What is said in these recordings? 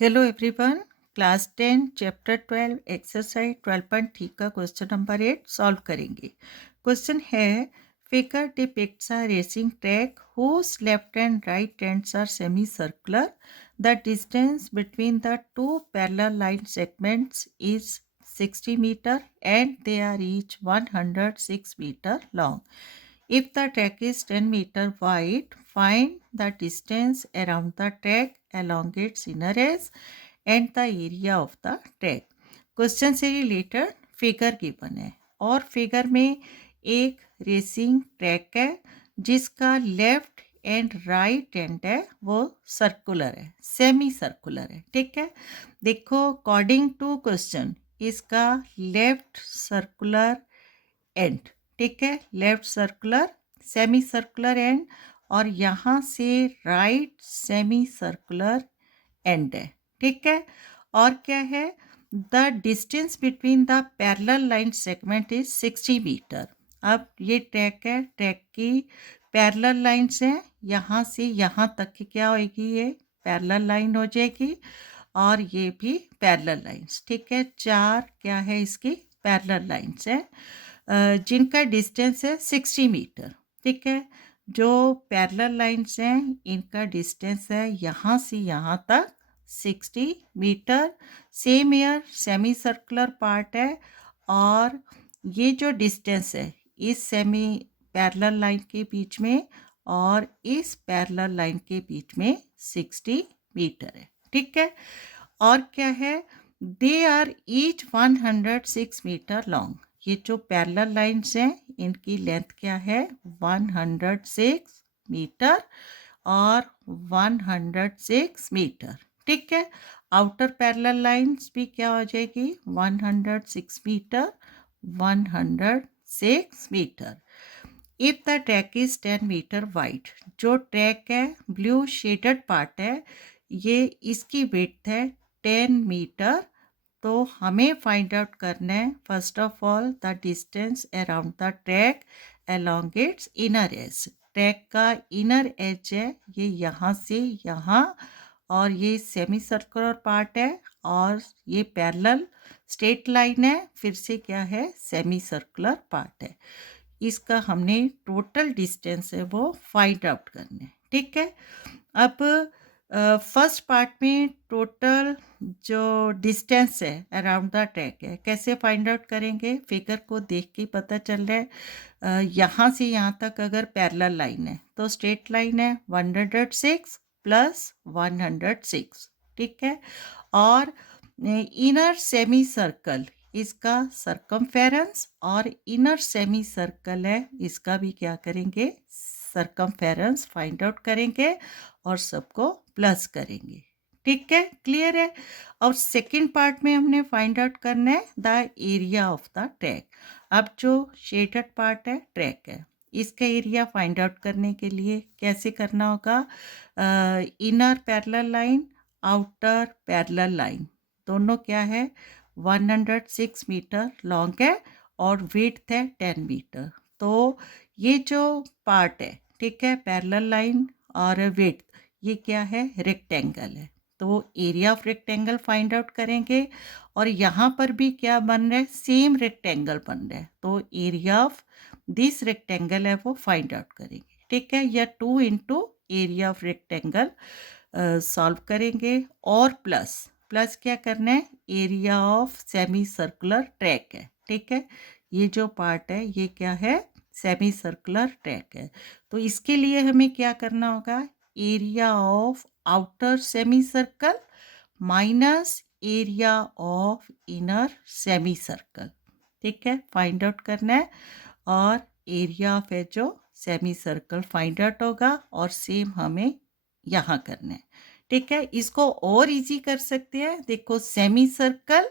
Hello everyone. Class 10 chapter 12 exercise 12.3 का question number 8 solve करेंगे। Question है figure depicts a racing track whose left and right ends are semicircular. The distance between the two parallel line segments is 60 meter and they are each 106 meter long. If the track is 10 meter wide, find the distance around the track along its inner edge and the area of the track. Question से related figure given है और figure में एक racing track है जिसका left and right and है वो circular है, सेमी सर्कुलर है। ठीक है, देखो अकॉर्डिंग टू क्वेश्चन इसका लेफ्ट सर्कुलर एंड, ठीक है, left circular semi circular and और यहाँ से राइट सेमी सर्कुलर एंड है। ठीक है, और क्या है, the distance between the parallel line segment is 60 metre. अब ये ट्रैक है, ट्रैक की पैरेलल लाइन्स हैं, यहाँ से यहाँ तक की क्या होगी, ये पैरेलल लाइन हो जाएगी और ये भी पैरेलल लाइन्स। ठीक है, चार क्या है इसकी पैरेलल लाइन्स है जिनका डिस्टेंस है 60 मीटर। ठीक है, जो पैरेलल लाइन्स हैं इनका डिस्टेंस है यहाँ से यहाँ तक 60 metre. Same year semi circular part है और ये जो डिस्टेंस है इस सेमी पैरेलल लाइन के बीच में और इस पैरेलल लाइन के बीच में 60 मीटर है। ठीक है, और क्या है, they are each 106 metre long. ये जो पैरेलल लाइन्स हैं इनकी लेंथ क्या है 106 मीटर और 106 मीटर। ठीक है, आउटर पैरेलल लाइन्स भी क्या हो जाएगी 106 metre 106 metre. If the track is 10 metre wide, जो ट्रैक है ब्लू शेडेड पार्ट है ये इसकी विड्थ है 10 मीटर। तो हमें फाइंड आउट करना है first of all the distance around the track along it's inner as. Track का इनर एज है ये यहाँ से यहाँ और ये सेमी सर्कुलर पार्ट है और ये पैरेलल स्ट्रेट लाइन है, फिर से क्या है सेमी सर्कुलर पार्ट है। इसका हमने टोटल डिस्टेंस है वो फाइंड आउट करना है। ठीक है, अब फर्स्ट पार्ट में टोटल जो डिस्टेंस है अराउंड द ट्रैक है कैसे फाइंड आउट करेंगे, फिगर को देख के पता चल रहा है यहाँ से यहाँ तक अगर पैरेलल लाइन है तो स्ट्रेट लाइन है 106 प्लस 106। ठीक है, और इनर सेमी सर्कल इसका सरकमफेरेंस और इनर सेमी सर्कल है इसका भी क्या करेंगे सरकमफेरेंस फाइंड आउट करेंगे और सबको प्लस करेंगे। ठीक है, क्लियर है। और सेकंड पार्ट में हमने फाइंड आउट करना है the area of the track. अब जो शेडेड पार्ट है ट्रैक है इसका एरिया फाइंड आउट करने के लिए कैसे करना होगा, inner parallel line outer parallel line दोनों क्या है 106 मीटर लॉन्ग है और विड्थ है 10 मीटर। तो ये जो पार्ट है, ठीक है, पैरेलल लाइन और विड्थ ये क्या है रेक्टेंगल है। तो area of rectangle find out करेंगे और यहाँ पर भी क्या बन रहा है सेम रेक्टेंगल बन रहा है तो एरिया ऑफ दिस रेक्टेंगल है वो फाइंड आउट करेंगे। ठीक है, या 2 into area of rectangle solve करेंगे और प्लस प्लस क्या करना है area of semi circular track है। ठीक है, ये जो पार्ट है ये क्या है सेमी सर्कुलर ट्रैक है। तो इसके लिए हमें क्या करना होगा area of outer semi circle minus area of inner semi circle. ठीक है, फाइंड आउट करना है और एरिया ऑफ है जो सेमी सर्कल फाइंड आउट होगा और सेम हमें यहाँ करना है। ठीक है, इसको और इजी कर सकते हैं, देखो semi circle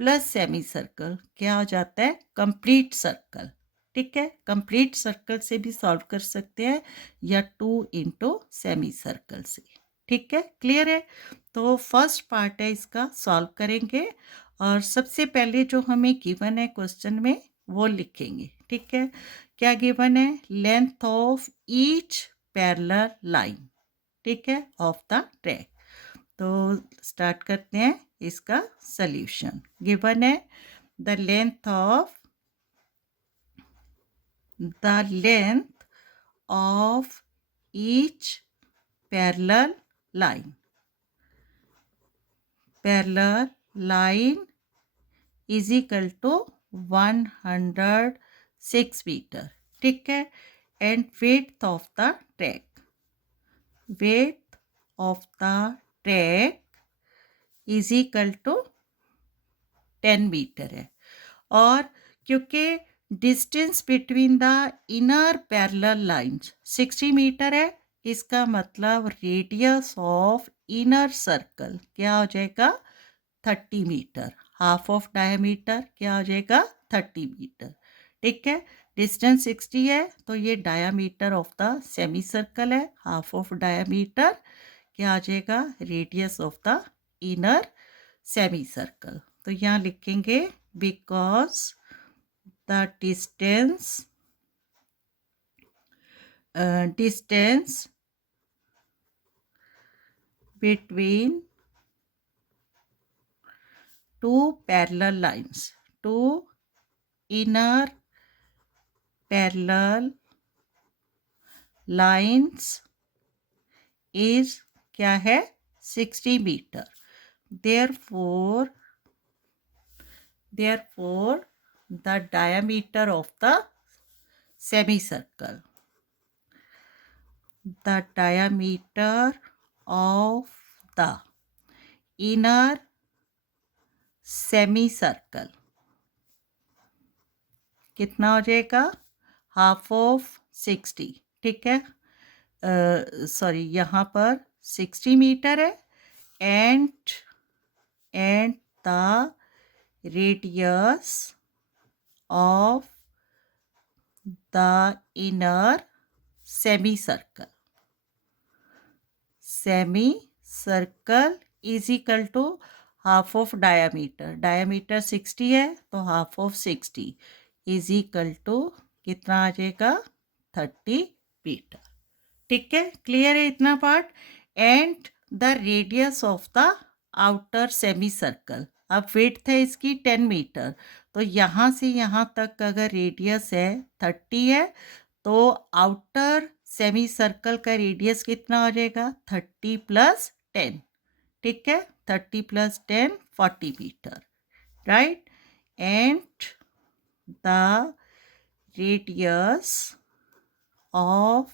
plus semi circle क्या हो जाता है कंप्लीट सर्कल। ठीक है, कंप्लीट सर्कल से भी सॉल्व कर सकते हैं या 2 इंटू सेमी सर्कल से। ठीक है, क्लियर है। तो फर्स्ट पार्ट है इसका सॉल्व करेंगे और सबसे पहले जो हमें गिवन है क्वेश्चन में वो लिखेंगे। ठीक है, क्या गिवन है length of each parallel line, ठीक है, ऑफ द ट्रैक। तो स्टार्ट करते हैं इसका सॉल्यूशन। गिवन है the length of each parallel line is equal to 106 metre, ठीक है। And width of the track is equal to 10 metre है। और क्योंकि distance between the inner parallel lines 60 metre है, इसका मतलब रेडियस ऑफ इनर सर्कल क्या हो जाएगा 30 मीटर। हाफ ऑफ डायमीटर क्या हो जाएगा 30 मीटर, ठीक है। डिस्टेंस 60 है तो ये diameter of the semi circle है। हाफ ऑफ डायमीटर क्या आ जाएगा radius of the inner semi circle. तो यहाँ लिखेंगे because the distance between two parallel lines, two inner parallel lines is क्या है 60 metre. therefore the diameter of the semicircle inner semicircle कितना हो जाएगा हाफ ऑफ 60, ठीक है। सॉरी यहाँ पर 60 मीटर है and the radius of the inner semicircle is equal to half of diameter 60 है तो half of 60 is equal to कितना आ जाएगा 30 मीटर, ठीक है। क्लियर है इतना part. And the radius of the outer semi circle, अब विड्थ है इसकी 10 मीटर, तो यहाँ से यहाँ तक अगर रेडियस है 30 है तो आउटर सेमी सर्कल का रेडियस कितना हो जाएगा 30 + 10, ठीक है। 30 + 10 40 metre, right. And the radius of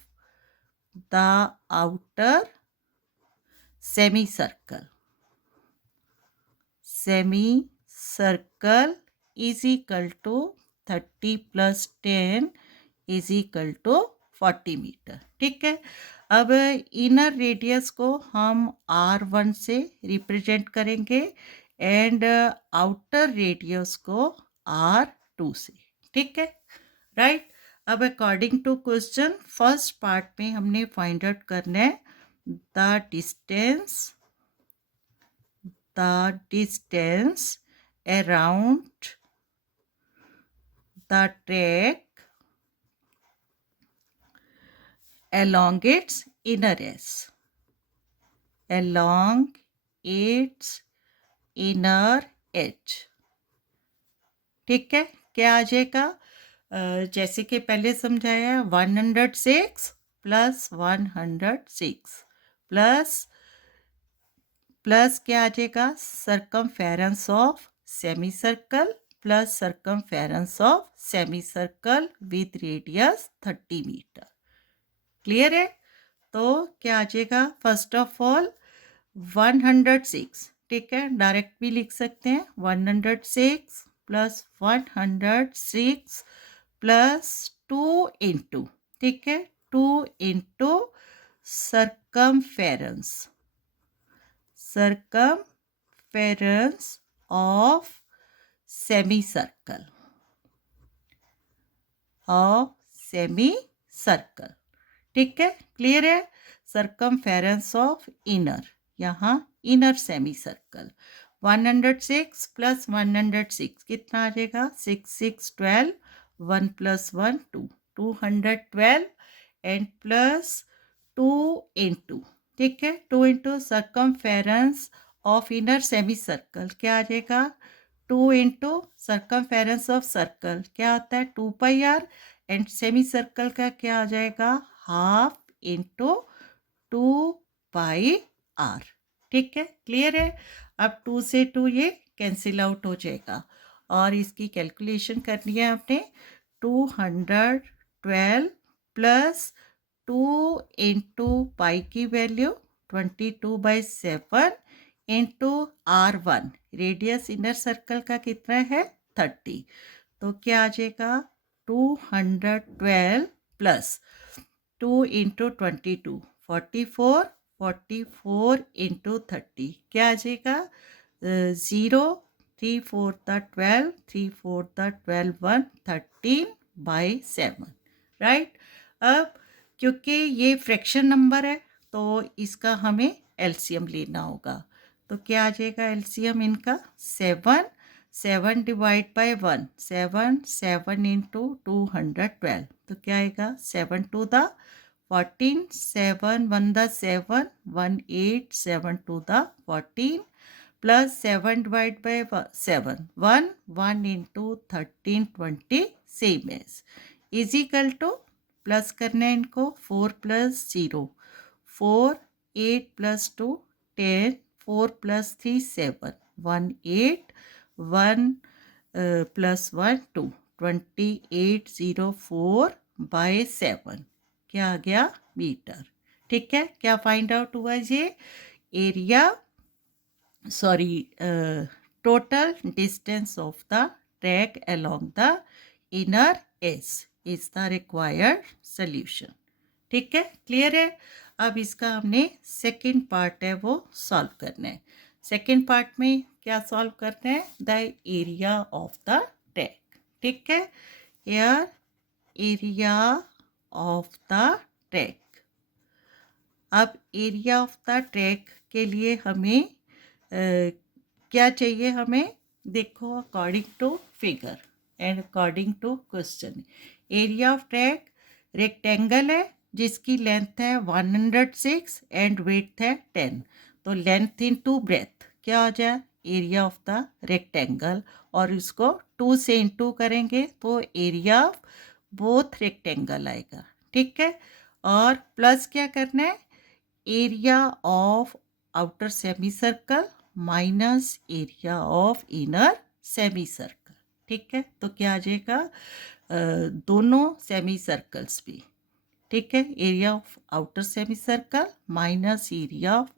the outer semicircle is equal to 30 + 10 is equal to 40 metre, ठीक है। अब इनर रेडियस को हम R1 से रिप्रेजेंट करेंगे एंड आउटर रेडियस को R2 से, ठीक है, राइट। अब according to question first part में हमने फाइंड आउट करना है the distance around the track along its inner edge, ठीक है। क्या आ जाएगा जैसे कि पहले समझाया 106 + 106 प्लस क्या आ जाएगा circumference of semi circle plus circumference of semi circle with radius 30 metre. Clear है। तो क्या आ जाएगा फर्स्ट ऑफ ऑल 106, ठीक है, डायरेक्ट भी लिख सकते हैं 106 + 106 + 2 × ठीक है 2 × circumference of semicircle ठीक है। क्लियर है। circumference of inner, यहाँ इनर सेमी सर्कल 106 + 106 कितना आ जाएगा 6 6 12 1 + 1 2 212 एंड प्लस 2 × ठीक है। 2 into circumference of inner semi circle क्या आ जाएगा, 2 इंटू सर्कमफेरेंस ऑफ सर्कल क्या आता है 2πr, एंड सेमी सर्कल का क्या आ जाएगा हाफ इंटू 2πr। ठीक है, क्लियर है। अब 2 से 2 ये कैंसिल आउट हो जाएगा और इसकी कैलकुलेशन करनी है आपने। 212 प्लस 2 इंटू पाई की value 22/7 into R1, radius inner circle का कितना है 30, तो क्या आ जाएगा 212 प्लस 2 इंटू 22 44, 44 इंटू 30 क्या आ जाएगा 0, 3 4 12, 3 4 12 1 13/7, राइट। अब क्योंकि ये फ्रैक्शन नंबर है तो इसका हमें एलसीएम लेना होगा, तो क्या आ जाएगा एलसीएम इनका 7, 7 डिवाइड बाय 1, 7, 7 इंटू 212, तो क्या आएगा 7 to the 14, 7 1 the 7, 1 8, 7 to the 14 plus 7 divide by 7, 1 1 into 13 20 same as is equal to plus करना है इनको 4 प्लस 0 4, 8 प्लस 2 10, 4 प्लस 3 7, 1 8, 1 प्लस 1 2, 2804/7 क्या आ गया मीटर। ठीक है, क्या फाइंड आउट हुआ ये area, sorry total distance of the track along the inner as is the required solution. ठीक है, क्लियर है। अब इसका हमने सेकंड पार्ट है वो सॉल्व करना है। सेकंड पार्ट में क्या सॉल्व करना है, the area of the track. ठीक है, here area of the track. अब एरिया ऑफ द ट्रैक के लिए हमें क्या चाहिए, हमें देखो according to figure and according to question, area of track rectangle है जिसकी लेंथ है 106 एंड विड्थ है 10, तो लेंथ इनटू ब्रेथ क्या हो जाए एरिया ऑफ द रेक्टेंगल, और इसको 2 से इंटू करेंगे तो एरिया ऑफ बोथ रेक्टेंगल आएगा। ठीक है, और प्लस क्या करना है area of outer semi circle minus area of inner semi circle. ठीक है, तो क्या आ जाएगा दोनों सेमी सर्कल्स भी। ठीक है, area of outer semi circle minus area of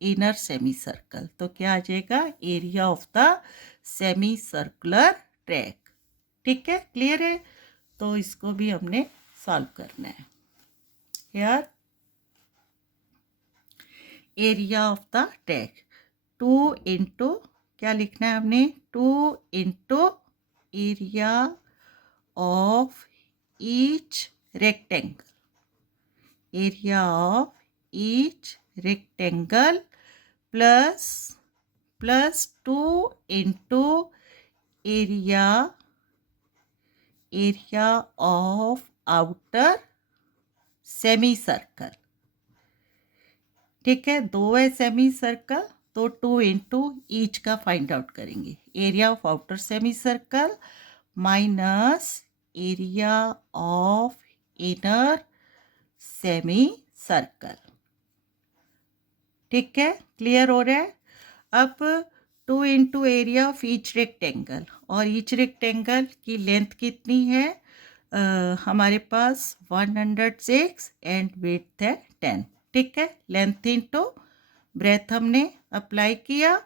inner semi circle, तो क्या आ जाएगा area of the semi circular track. ठीक है, क्लियर है। तो इसको भी हमने सॉल्व करना है। यार area of the track 2 into क्या लिखना है हमने 2 into area of each rectangle, area of each rectangle plus 2 into area of outer semi circle. ठीक है, 2 है सेमी सर्कल तो 2 इंटू ईच का फाइंड आउट करेंगे, area of outer semi circle minus area of inner semi circle. ठीक है, clear हो रहा है। अब 2 into area of each rectangle, और ईच रेक्टेंगल की लेंथ कितनी है हमारे पास 106 एंड विड्थ है 10। ठीक है, लेंथ इंटू ब्रेथ हमने अप्लाई किया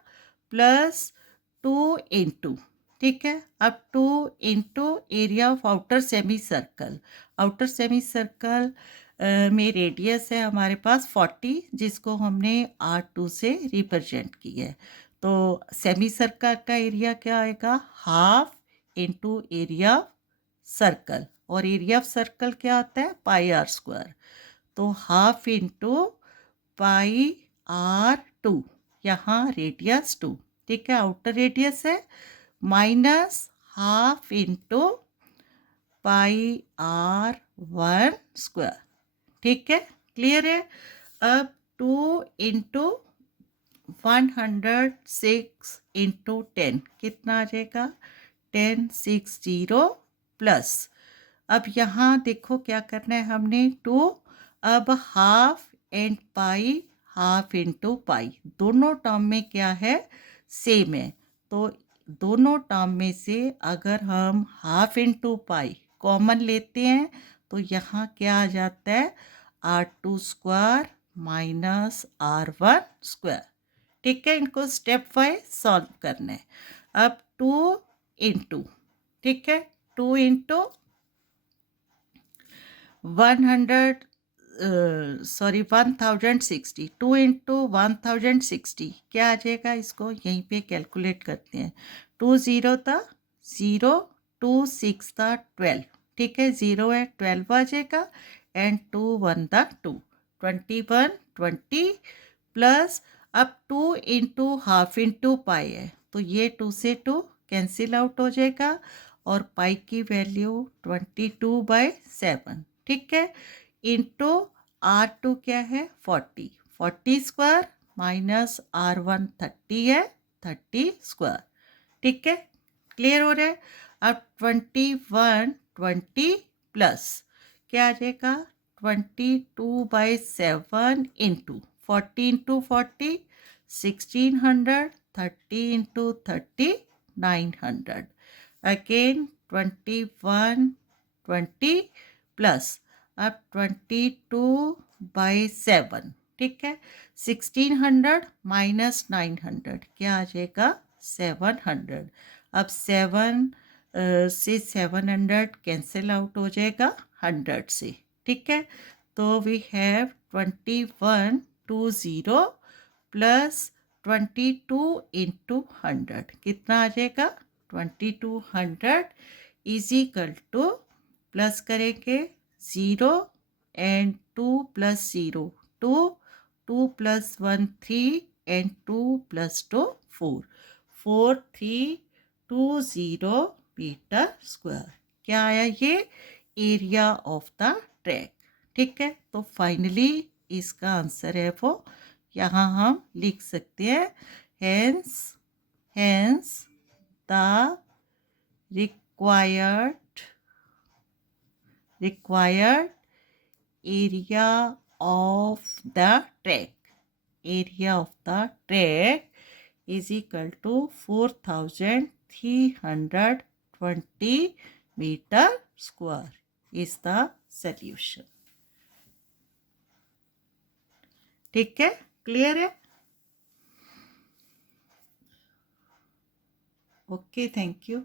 प्लस 2 इंटू, ठीक है, अब 2 into area of outer semi circle, outer semi circle में रेडियस है हमारे पास 40 जिसको हमने R2 से रिप्रेजेंट किया है, तो सेमी सर्कल का एरिया क्या आएगा half into area of circle, और एरिया ऑफ सर्कल क्या आता है πr², तो हाफ इंटू πr2, यहाँ रेडियस 2, ठीक है, आउटर रेडियस है, माइनस हाफ इंटू πr1²। ठीक है, क्लियर है। अब 2 इंटू 106 इंटू 10 कितना आ जाएगा 1060 प्लस। अब यहाँ देखो क्या करना है हमने 2, अब half and pi half into pi दोनों टर्म में क्या है सेम है, तो दोनों टर्म में से अगर हम हाफ इंटू पाई कॉमन लेते हैं तो यहाँ क्या आ जाता है R2 square minus R1 square. ठीक है, इनको स्टेप वाइज सॉल्व करना है। अब 2 इंटू, ठीक है, 2 इंटू 1060, 2 इंटू 1060 क्या आ जाएगा, इसको यहीं पे कैलकुलेट करते हैं। 2 0 था 0, 2 6 था 12, ठीक है, 0 है 12 आ जाएगा एंड 2 1 था 2, 21 20 प्लस। अब 2 इंटू हाफ इंटू पाई है तो ये 2 से 2 कैंसिल आउट हो जाएगा और पाई की वैल्यू 22/7, ठीक है, इंटू R2 क्या है 40, 40 स्क्वायर माइनस R1 30 है 30 स्क्वायर। ठीक है, क्लियर हो रहा है। अब 21 20 प्लस क्या आ जाएगा 22/7 into 40 into 40 1600, 30 into 30 900, again 21 20 plus अब 22/7, ठीक है, 1600 माइनस 900 क्या आ जाएगा 700। अब 7 से 700 कैंसिल आउट हो जाएगा 100 से, ठीक है, तो वी हैव 2120 प्लस 22 इंटू 100 कितना आ जाएगा 2200 इज इक्वल टू, प्लस करेंगे 0 and 2 plus 0 2, 2 plus 1 3 and 2 plus 2 4, 4320 metre square. क्या आया ये एरिया ऑफ द ट्रैक। ठीक है, तो फाइनली इसका आंसर है वो यहाँ हम लिख सकते हैं, hence the required area of the track is equal to 4320 meter square is the solution। ठीक है, क्लियर है। Okay, thank you.